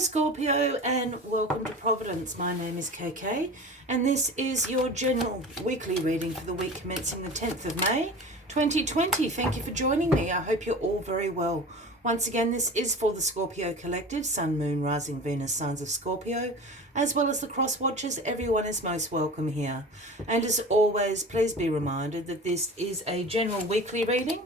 Scorpio, and welcome to Providence. My name is KK, and this is your general weekly reading for the week commencing the 10th of May 2020. Thank you for joining me. I hope you're all very well. Once again, this is for the Scorpio Collective, Sun, Moon, Rising, Venus, signs of Scorpio, as well as the cross watchers. Everyone is most welcome here. And as always, please be reminded that this is a general weekly reading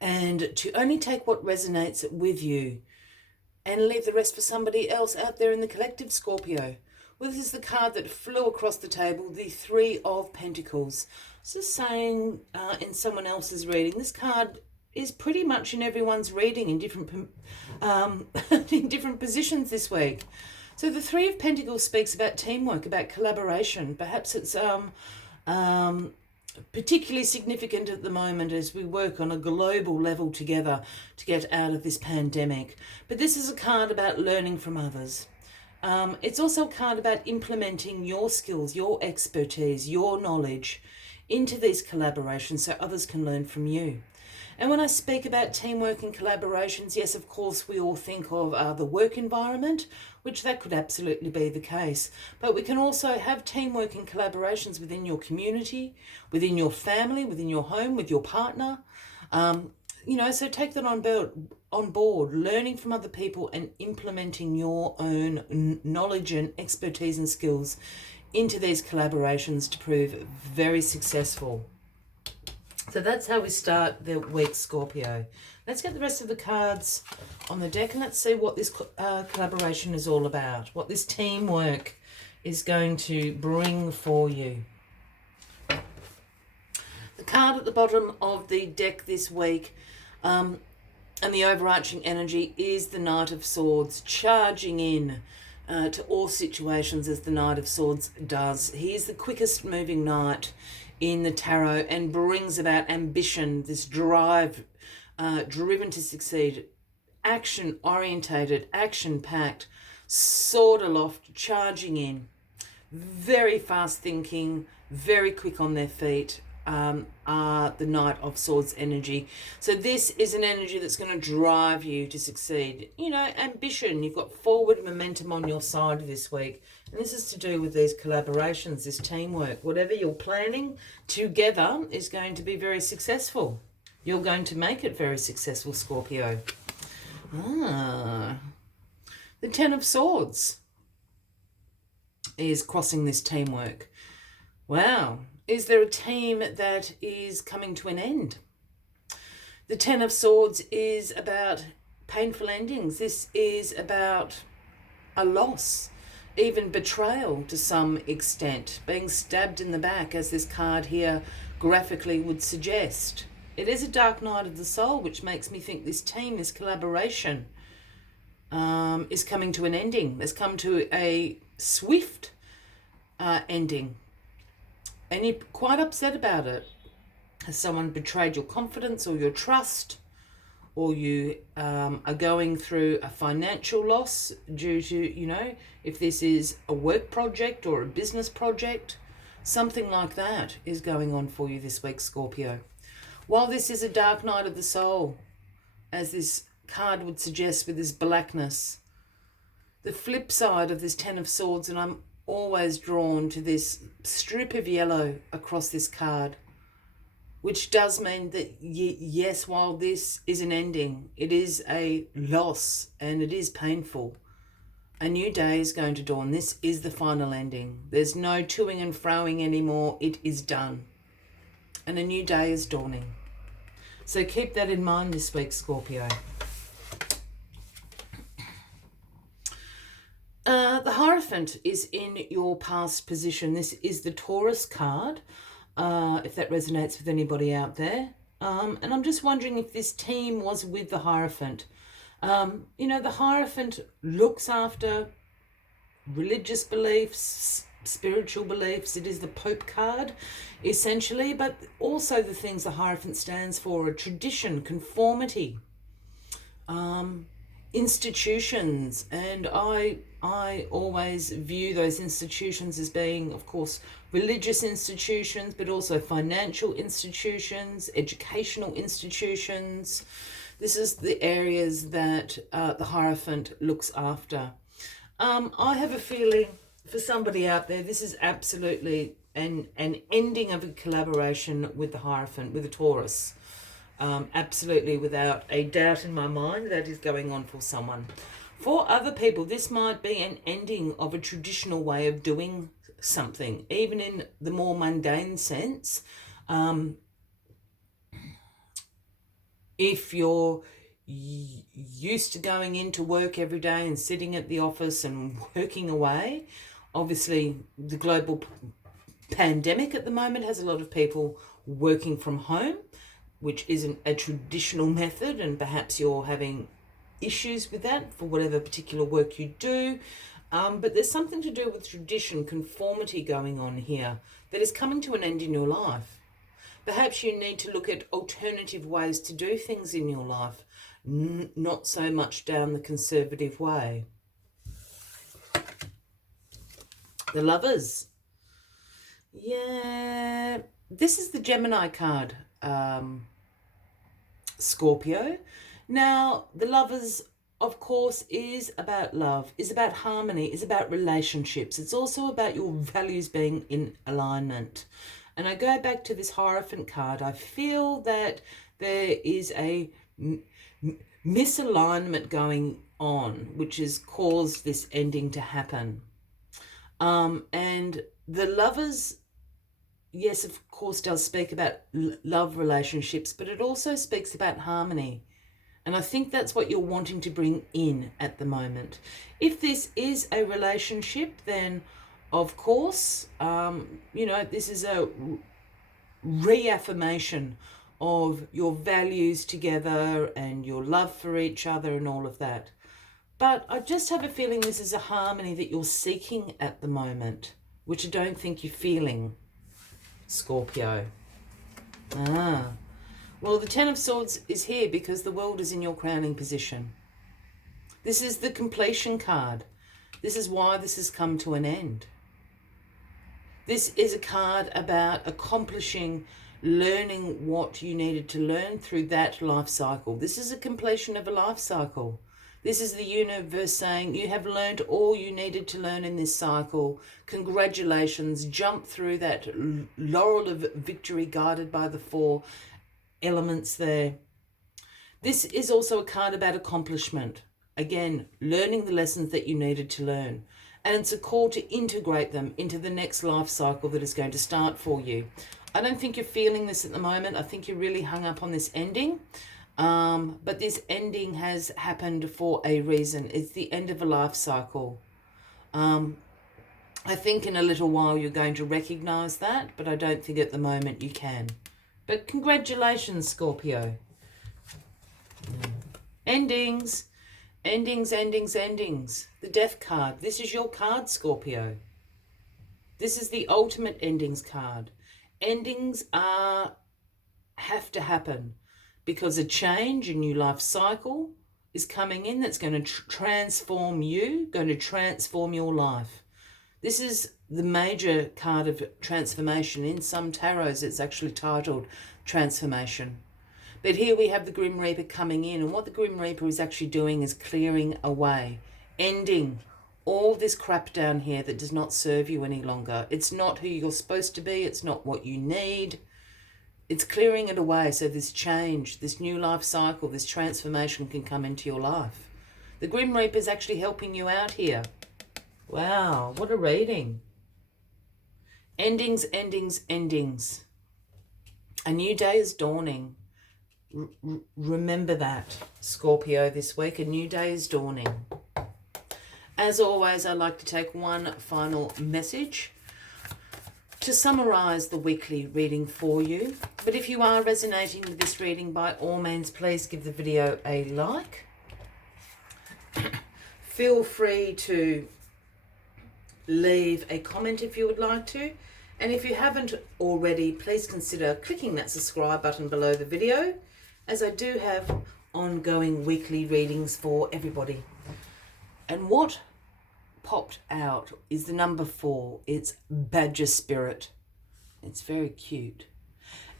and to only take what resonates with you and leave the rest for somebody else out there in the collective, Scorpio. Well, this is the card that flew across the table, the Three of Pentacles. Just saying in someone else's reading, this card is pretty much in everyone's reading in different in different positions this week. So the Three of Pentacles speaks about teamwork, about collaboration. Perhaps it's particularly significant at the moment as we work on a global level together to get out of this pandemic. But this is a card about learning from others. It's also a card about implementing your skills, your expertise, your knowledge into these collaborations so others can learn from you. And when I speak about teamwork and collaborations, yes, of course, we all think of the work environment, which that could absolutely be the case. But we can also have teamwork and collaborations within your community, within your family, within your home, with your partner. So take that on board, learning from other people and implementing your own knowledge and expertise and skills into these collaborations to prove very successful. So that's how we start the week, Scorpio. Let's get the rest of the cards on the deck and let's see what this collaboration is all about, what this teamwork is going to bring for you. The card at the bottom of the deck this week and the overarching energy is the Knight of Swords, charging in to all situations as the Knight of Swords does. He is the quickest moving knight in the tarot and brings about ambition, this drive, driven to succeed, action orientated, action packed, sword aloft, charging in, very fast thinking, very quick on their feet, are the Knight of Swords energy. So this is an energy that's going to drive you to succeed. Ambition. You've got forward momentum on your side this week. And this is to do with these collaborations, this teamwork. Whatever you're planning together is going to be very successful. You're going to make it very successful, Scorpio. The Ten of Swords is crossing this teamwork. Wow. Is there a team that is coming to an end? The Ten of Swords is about painful endings. This is about a loss, even betrayal to some extent, being stabbed in the back, as this card here graphically would suggest. It is a dark night of the soul, which makes me think this team, this collaboration, is coming to an ending. It's come to a swift ending. And you're quite upset about it. Has someone betrayed your confidence or your trust? Or you are going through a financial loss due to, if this is a work project or a business project, something like that is going on for you this week, Scorpio. While this is a dark night of the soul, as this card would suggest with this blackness, the flip side of this Ten of Swords, and I'm always drawn to this strip of yellow across this card, which does mean that, yes, while this is an ending, it is a loss and it is painful. A new day is going to dawn. This is the final ending. There's no toing and froing anymore. It is done. And a new day is dawning. So keep that in mind this week, Scorpio. The Hierophant is in your past position. This is the Taurus card, if that resonates with anybody out there. And I'm just wondering if this team was with the Hierophant. The Hierophant looks after religious beliefs, spiritual beliefs. It is the Pope card, essentially, but also the things the Hierophant stands for are tradition, conformity, institutions, and I always view those institutions as being, of course, religious institutions, but also financial institutions, educational institutions, This is the areas that the Hierophant looks after. I have a feeling for somebody out there, this is absolutely an ending of a collaboration with the Hierophant, with the Taurus. Absolutely, without a doubt in my mind, that is going on for someone. For other people, this might be an ending of a traditional way of doing something, even in the more mundane sense. If you're used to going into work every day and sitting at the office and working away, obviously the global pandemic at the moment has a lot of people working from home, which isn't a traditional method, and perhaps you're having issues with that for whatever particular work you do. But there's something to do with tradition, conformity going on here that is coming to an end in your life. Perhaps you need to look at alternative ways to do things in your life, not so much down the conservative way. The Lovers. Yeah, this is the Gemini card, Scorpio. Now, the Lovers, of course, is about love, is about harmony, is about relationships. It's also about your values being in alignment. And I go back to this Hierophant card. I feel that there is a misalignment going on, which has caused this ending to happen. And the Lovers, yes, of course, does speak about love relationships, but it also speaks about harmony. And I think that's what you're wanting to bring in at the moment. If this is a relationship, then of course, this is a reaffirmation of your values together and your love for each other and all of that. But I just have a feeling this is a harmony that you're seeking at the moment, which I don't think you're feeling, Scorpio. Well, the Ten of Swords is here because the world is in your crowning position. This is the completion card. This is why this has come to an end. This is a card about accomplishing, learning what you needed to learn through that life cycle. This is a completion of a life cycle. This is the universe saying you have learned all you needed to learn in this cycle. Congratulations, jump through that laurel of victory guided by the 4 elements there. This is also a card about accomplishment. Again, learning the lessons that you needed to learn. And it's a call to integrate them into the next life cycle that is going to start for you. I don't think you're feeling this at the moment. I think you're really hung up on this ending. But this ending has happened for a reason. It's the end of a life cycle. I think in a little while you're going to recognize that, but I don't think at the moment you can. But congratulations, Scorpio. Endings. Endings, endings, endings. The Death card. This is your card, Scorpio. This is the ultimate endings card. Endings have to happen because a change, a new life cycle is coming in that's going to transform you, going to transform your life. This is the major card of transformation. In some tarots, it's actually titled Transformation. But here we have the Grim Reaper coming in, and what the Grim Reaper is actually doing is clearing away, ending all this crap down here that does not serve you any longer. It's not who you're supposed to be. It's not what you need. It's clearing it away so this change, this new life cycle, this transformation can come into your life. The Grim Reaper is actually helping you out here. Wow, what a reading. Endings, endings, endings. A new day is dawning. Remember that, Scorpio, this week. A new day is dawning. As always, I'd like to take one final message to summarize the weekly reading for you. But if you are resonating with this reading, by all means, please give the video a like. Feel free to leave a comment if you would like to. And if you haven't already, please consider clicking that subscribe button below the video, as I do have ongoing weekly readings for everybody. And what popped out is the number 4. It's Badger Spirit. It's very cute.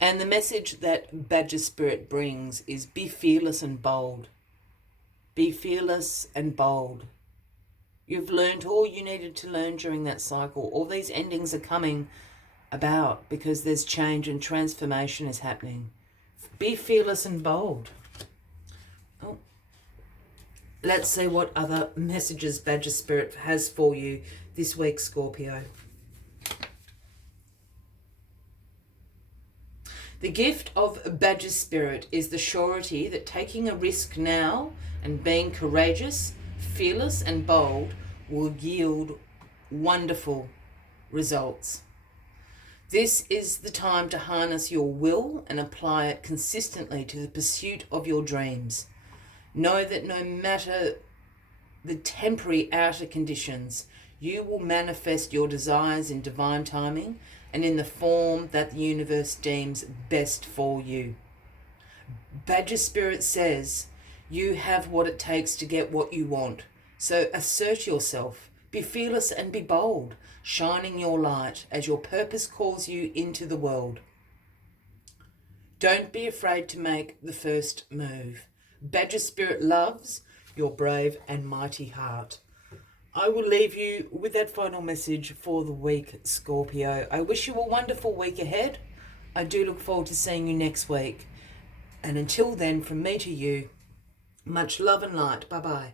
And the message that Badger Spirit brings is be fearless and bold. Be fearless and bold. You've learned all you needed to learn during that cycle. All these endings are coming about because there's change and transformation is happening. Be fearless and bold. Oh. Let's see what other messages Badger Spirit has for you this week, Scorpio. The gift of Badger Spirit is the surety that taking a risk now and being courageous, fearless and bold will yield wonderful results. This is the time to harness your will and apply it consistently to the pursuit of your dreams. Know that no matter the temporary outer conditions, you will manifest your desires in divine timing and in the form that the universe deems best for you. Badger Spirit says you have what it takes to get what you want. So assert yourself, be fearless and be bold, shining your light as your purpose calls you into the world. Don't be afraid to make the first move. Badger Spirit loves your brave and mighty heart. I will leave you with that final message for the week, Scorpio. I wish you a wonderful week ahead. I do look forward to seeing you next week. And until then, from me to you, much love and light. Bye-bye.